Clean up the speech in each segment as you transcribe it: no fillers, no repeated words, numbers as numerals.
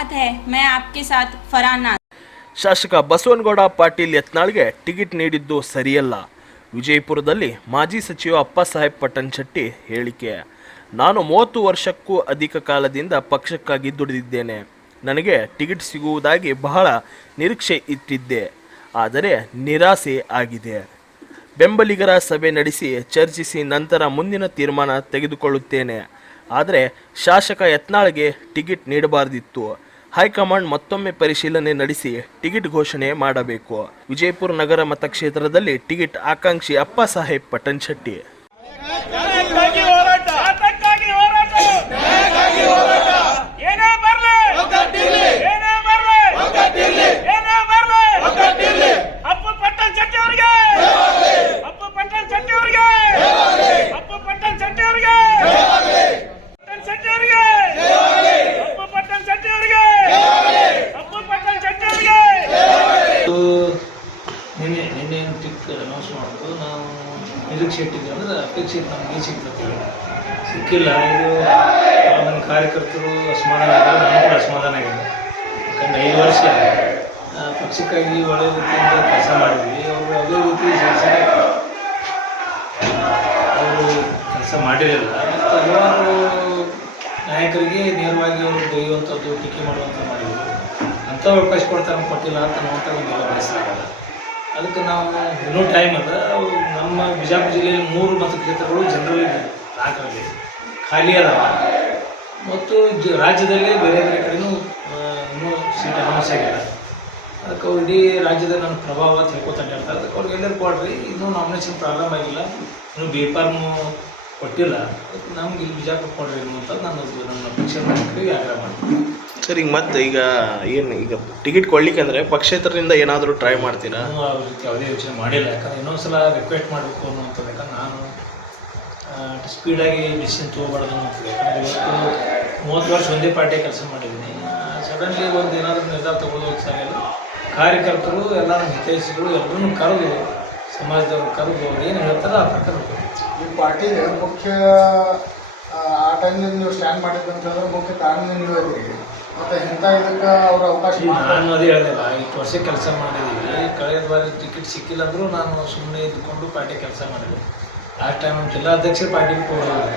स्वागत है। मैं आपके साथ फरहान नाज़। ಶಾಸಕ ಬಸವನಗೌಡ ಪಾಟೀಲ್ ಯತ್ನಾಳ್ಗೆ ಟಿಕೆಟ್ ನೀಡಿದ್ದು ಸರಿಯಲ್ಲ. ವಿಜಯಪುರದಲ್ಲಿ ಮಾಜಿ ಸಚಿವ ಅಪ್ಪಸಾಹೇಬ್ ಪಟ್ಟಣಶೆಟ್ಟಿ ಹೇಳಿಕೆ. ನಾನು 30 ವರ್ಷಕ್ಕೂ ಅಧಿಕ ಕಾಲದಿಂದ ಪಕ್ಷಕ್ಕಾಗಿ ದುಡಿದಿದ್ದೇನೆ. ನನಗೆ ಟಿಕೆಟ್ ಸಿಗುವುದಾಗಿ ಬಹಳ ನಿರೀಕ್ಷೆ ಇಟ್ಟಿದ್ದೆ. ಆದರೆ ನಿರಾಸೆ ಆಗಿದೆ. ಬೆಂಬಲಿಗರ ಸಭೆ ನಡೆಸಿ ಚರ್ಚಿಸಿ ನಂತರ ಮುಂದಿನ ತೀರ್ಮಾನ ತೆಗೆದುಕೊಳ್ಳುತ್ತೇನೆ. ಆದರೆ ಶಾಸಕ ಯತ್ನಾಳ್ಗೆ ಟಿಕೆಟ್ ನೀಡಬಾರದಿತ್ತು. ಹೈಕಮಾಂಡ್ ಮತ್ತೊಮ್ಮೆ ಪರಿಶೀಲನೆ ನಡೆಸಿ ಟಿಕೆಟ್ ಘೋಷಣೆ ಮಾಡಬೇಕು. ವಿಜಯಪುರ ನಗರ ಮತಕ್ಷೇತ್ರದಲ್ಲಿ ಟಿಕೆಟ್ ಆಕಾಂಕ್ಷಿ ಅಪ್ಪಸಾಹೇಬ್ ಪಟ್ಟಣಶೆಟ್ಟಿ. ನಿನ್ನೆ ಟಿಕ್ ಅನೌನ್ಸ್ ಮಾಡೋದು ನಾವು ನಿರೀಕ್ಷೆ ಇಟ್ಟಿದ್ದೀವಿ ಅಂದರೆ ಅಪೇಕ್ಷೆ ನಮಗೆ ಸಿಗ್ತದೆ, ಸಿಕ್ಕಿಲ್ಲ. ಇದು ನನ್ನ ಕಾರ್ಯಕರ್ತರು ಅಸಮಾಧಾನ ಆಗಿದೆ, ನಾನು ಕೂಡ ಅಸಮಾಧಾನ ಆಗಿದೆ. ಯಾಕಂದರೆ 5 ವರ್ಷ ಪಕ್ಷಕ್ಕಾಗಿ ಒಳ್ಳೆ ರೀತಿಯಿಂದ ಕೆಲಸ ಮಾಡಿದ್ವಿ. ಅವರು ಅದೇ ರೀತಿ ಅವರು ಕೆಲಸ ಮಾಡಿರಲಿಲ್ಲ. ಮತ್ತು ಹಲವಾರು ನಾಯಕರಿಗೆ ನೇರವಾಗಿ ಅವರು ಬೈಯುವಂಥದ್ದು, ಟೀಕೆ ಮಾಡುವಂಥದ್ದು ಮಾಡಿದ್ರು. ಅಂಥ ಅವಕಾಶ ಕೊಡ್ತಾರೆ, ಕೊಟ್ಟಿಲ್ಲ ಅಂತ ನೋಡ್ತಾ ನಮಗೆಲ್ಲ ಬೇಸರಾಗಲ್ಲ. ಅದಕ್ಕೆ ನಾವು ಇನ್ನೂ ಟೈಮ್ ಅದ. ನಮ್ಮ ಬಿಜಾಪುರ ಜಿಲ್ಲೆಯಲ್ಲಿ 3 ಮತಕ್ಷೇತ್ರಗಳು ಜನರಲಿ 4ರಲ್ಲಿ ಖಾಲಿ ಅದಾವ. ಮತ್ತು ರಾಜ್ಯದಲ್ಲಿ ಬೇರೆ ಬೇರೆ ಕಡೆಯೂ ಇನ್ನೂ ಸೀಟ್ ಅನೌನ್ಸ್ ಆಗಿಲ್ಲ. ಅದಕ್ಕೆ ಅವ್ರು ಇಡೀ ರಾಜ್ಯದ ನನ್ನ ಪ್ರಭಾವ ತಿಳ್ಕೊತಾನೆ ಹೇಳ್ತಾರೆ. ಅದಕ್ಕೆ ಅವ್ರಿಗೆ ಎಲ್ಲರೂ ಕೊಡ್ರಿ, ಇನ್ನೂ ನಾಮಿನೇಷನ್ ಪ್ರಾರಂಭ ಆಗಿಲ್ಲ, ಇನ್ನೂ B.Farm ಕೊಟ್ಟಿಲ್ಲ. ಅದಕ್ಕೆ ನಮ್ಗೆ ಇಲ್ಲಿ ಬಿಜಾಪುರ ಕೊಡ್ರಿ ಅನ್ನುವಂಥ ನನ್ನ ಪಕ್ಷ ನಾಯಕರಿಗೆ ಆಗ್ರಹ ಮಾಡ್ತೀನಿ. ಸರ್, ಈಗ ಮತ್ತೆ ಈಗ ಟಿಕೆಟ್ ಕೊಡ್ಲಿಕ್ಕೆ ಅಂದರೆ ಪಕ್ಷೇತರರಿಂದ ಏನಾದರೂ ಟ್ರೈ ಮಾಡ್ತೀರಾ? ನಾನು ಆ ರೀತಿ ಯಾವುದೇ ಯೋಚನೆ ಮಾಡಿಲ್ಲ. ಯಾಕಂದ್ರೆ ಇನ್ನೊಂದ್ಸಲ ರಿಕ್ವೆಸ್ಟ್ ಮಾಡಬೇಕು ಅನ್ನುವಂಥದ್ದು. ಯಾಕಂದ್ರೆ ನಾನು ಸ್ಪೀಡಾಗಿ ಡಿಸಿಷನ್ ತೊಗೋಬಾರ್ದು ಅನ್ನೋದು. ಯಾಕಂದರೆ ಇವತ್ತು 30 ವರ್ಷ ಒಂದೇ ಪಾರ್ಟಿಯ ಕೆಲಸ ಮಾಡಿದ್ದೀನಿ. ಸಡನ್ಲಿ ಒಂದು ಏನಾದರೂ ನಿರ್ಧಾರ ತೊಗೊಳ್ಳೋದು ಸರಿಯಲ್ಲ. ಕಾರ್ಯಕರ್ತರು ಎಲ್ಲ ಹಿತೈಷಿಗಳು ಎಲ್ಲರೂ ಕರೆದು, ಸಮಾಜದವ್ರು ಕರೆದು ಅವ್ರು ಏನು ಹೇಳ್ತಾರೆ ಆ ಪ್ರಕಾರ ಈ ಪಾರ್ಟಿಗೆ ಮುಖ್ಯ ಆ ಟೈಮ್ನಲ್ಲಿ ನೀವು ಸ್ಟ್ಯಾಂಡ್ ಮಾಡಿದ್ದಂತಂದ್ರೆ ಮುಖ್ಯ ಕಾರಣ ನೀವು ಇದ್ದೀರಿ. ಮತ್ತು ಇಂಥ ಇದಕ್ಕೆ ಅವ್ರ ಅವಕಾಶ ನಾನು ಅದೇ ಹೇಳಿದೆಲ್ಲ, 8 ವರ್ಷ ಕೆಲಸ ಮಾಡಿದ್ದೀವಿ. ಕಳೆದ ಬಾರಿ ಟಿಕೆಟ್ ಸಿಕ್ಕಿಲ್ಲ ಅಂದರೂ ನಾನು ಸುಮ್ಮನೆ ಇದ್ದುಕೊಂಡು ಪಾರ್ಟಿ ಕೆಲಸ ಮಾಡಿದೆ. ಲಾಸ್ಟ್ ಟೈಮ್ ನಮ್ಮ ಜಿಲ್ಲಾಧ್ಯಕ್ಷರು ಪಾರ್ಟಿ ಬಿಟ್ಟು ಹೋಗೋದು,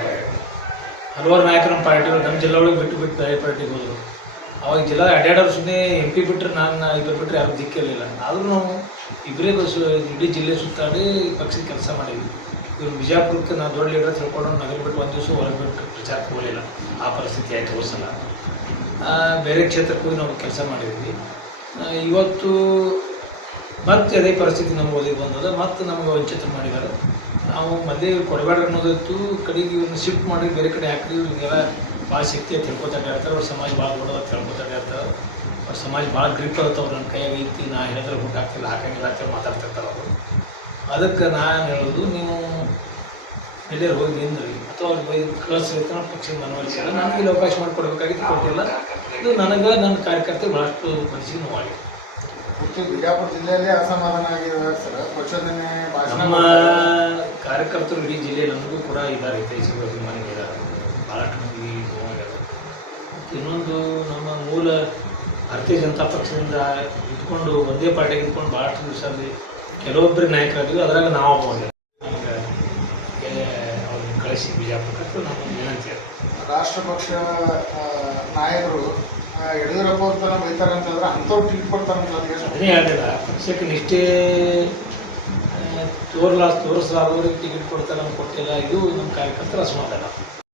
ಹಲವಾರು ನಾಯಕರು ನಮ್ಮ ಪಾರ್ಟಿ ನಮ್ಮ ಜಿಲ್ಲೆ ಒಳಗೆ ಬಿಟ್ಟು ಬೇರೆ ಪಾರ್ಟಿಗೆ ಹೋದರು. ಅವಾಗ ಜಿಲ್ಲಾ ಅಡ್ಡಾಡೋರು ಸುಮ್ಮನೆ MP ಬಿಟ್ಟರೆ ನಾನು ಇಬ್ಬರು ಬಿಟ್ಟರೆ ಯಾರು ದಿಕ್ಕಿರಲಿಲ್ಲ. ಆದರೂ ನಾವು ಇಬ್ಬರೇ ಇಡೀ ಜಿಲ್ಲೆ ಸುತ್ತಾಡಿ ಪಕ್ಷದ ಕೆಲಸ ಮಾಡಿದ್ವಿ. ಇವ್ರು ಬಿಜಾಪುರಕ್ಕೆ ನಾವು ದೊಡ್ಡ ಲೀಡರ್ ತಿಳ್ಕೊಂಡು ನಗರ ಬಿಟ್ಟು ಒಂದು ದಿವಸ ಹೊರಗೆ ಬಿಟ್ಟು ಪ್ರಚಾರಕ್ಕೆ ಹೋಗಲಿಲ್ಲ. ಆ ಪರಿಸ್ಥಿತಿ ಆಯಿತು ಹೋಸಲ. ಬೇರೆ ಕ್ಷೇತ್ರಕ್ಕೂ ನಾವು ಕೆಲಸ ಮಾಡಿದ್ವಿ. ಇವತ್ತು ಮತ್ತೆ ಅದೇ ಪರಿಸ್ಥಿತಿ ನಮ್ಗೆ ಒದಗಿ ಬಂದದ. ಮತ್ತು ನಮಗೆ ವಂಚಿತ ಮಾಡಿದ್ದಾರೆ. ನಾವು ಮೊದಲೇ ಕೊಡಬೇಡ್ರಿ ಅನ್ನೋದಿತ್ತು, ಕಡೆಗೆ ಇವ್ರನ್ನ ಶಿಫ್ಟ್ ಮಾಡಿ ಬೇರೆ ಕಡೆ ಹಾಕಿ ಇವ್ರಿಗೆಲ್ಲ ಭಾಳ ಶಕ್ತಿ ಅಂತ ಹೇಳ್ಕೊತಾನೆ ಇರ್ತಾರೆ. ಅವ್ರ ಸಮಾಜ ಭಾಳ ದೊಡ್ಡದು ಅಂತ ಹೇಳ್ಕೊತಾನೆ ಇರ್ತಾರೆ. ಅವ್ರ ಸಮಾಜ ಭಾಳ ಗ್ರಿಪ್ ಆಗುತ್ತೆ. ಅವ್ರು ನನ್ನ ಕೈಯಾಗಿ ಐತಿ, ನಾ ಹೇಳಿದ್ರೆ ಹುಟ್ಟಾಗ್ತಿಲ್ಲ, ಹಾಕಂಗಿಲ್ಲ ಅಂತ ಮಾತಾಡ್ತಿರ್ತಾರೆ ಅವರು. ಅದಕ್ಕೆ ನಾನು ಹೇಳೋದು, ನೀವು ಎಲ್ಲರೂ ಹೋಗಿ ನಿಂದ್ರಿ ಅಥವಾ ಅವ್ರಿಗೆ ಬೈ ಕಳಿಸ್ಬೇಕು ಪಕ್ಷದ ಮನವೊಲಿಸಿಲ್ಲ. ನನಗೆ ಇಲ್ಲಿ ಅವಕಾಶ ಮಾಡಿಕೊಡ್ಬೇಕಾಗಿತ್ತು, ಕೊಟ್ಟಿಲ್ಲ. ಇದು ನನಗೆ ನನ್ನ ಕಾರ್ಯಕರ್ತರು ಭಾಳಷ್ಟು ಮನಸ್ಸಿಗೆ ನೋವಾಗಿದೆ. ಬಿಜಾಪುರ ಜಿಲ್ಲೆಯಲ್ಲೇ ಅಸಮಾಧಾನ ಆಗಿದೆ ಸರ್. ಪ್ರಚೋದನೆ ನಮ್ಮ ಕಾರ್ಯಕರ್ತರು ಇಡೀ ಜಿಲ್ಲೆಯಲ್ಲಿ ನಮಗೂ ಕೂಡ ಇದ್ದಾರೆ, ಹಿತೈಷಿಗಳು ಅಭಿಮಾನಿಗಳು ಇದ್ದಾರೆ. ಭಾಳಷ್ಟು ಮಂದಿ ನೋವಾಗಿದೆ. ಇನ್ನೊಂದು, ನಮ್ಮ ಮೂಲ ಭಾರತೀಯ ಜನತಾ ಪಕ್ಷದಿಂದ ಇದ್ಕೊಂಡು ಒಂದೇ ಪಾರ್ಟಿಗೆ ಇದ್ಕೊಂಡು ಭಾಳಷ್ಟು ದಿವಸ ಅಲ್ಲಿ ಕೆಲವೊಬ್ಬರು ನಾಯಕರಾದ್ವಿ. ಅದರಾಗ ನಾವು ಹೋಗಿಲ್ಲ. ನಮಗೆ ಅವ್ರನ್ನ ಕಳಿಸಿ ಬಿಜಾಪುರಕ್ಕೆ ನಮ್ಮ ವಿನಂತಿ ಅದು. ರಾಷ್ಟ್ರ ಪಕ್ಷ ನಾಯಕರು ಯಡಿಯೂರಪ್ಪ ಅವ್ರ ಬೈತಾರೆ ಅಂತಂದ್ರೆ ಅಂಥವ್ರು ಟಿಕೆಟ್ ಕೊಡ್ತಾರಂತ ಅದೇ ಹೇಳಿಲ್ಲ. ಪಕ್ಷಕ್ಕೆ ನಿಷ್ಠೆ ತೋರಿಸಲಾದವ್ರಿಗೆ ಟಿಕೆಟ್ ಕೊಡ್ತಾರೆ, ನಮ್ಗೆ ಕೊಟ್ಟಿಲ್ಲ. ಇದು ನಮ್ಮ ಕಾರ್ಯಕರ್ತರ ಅಸಮಾಧಾನ.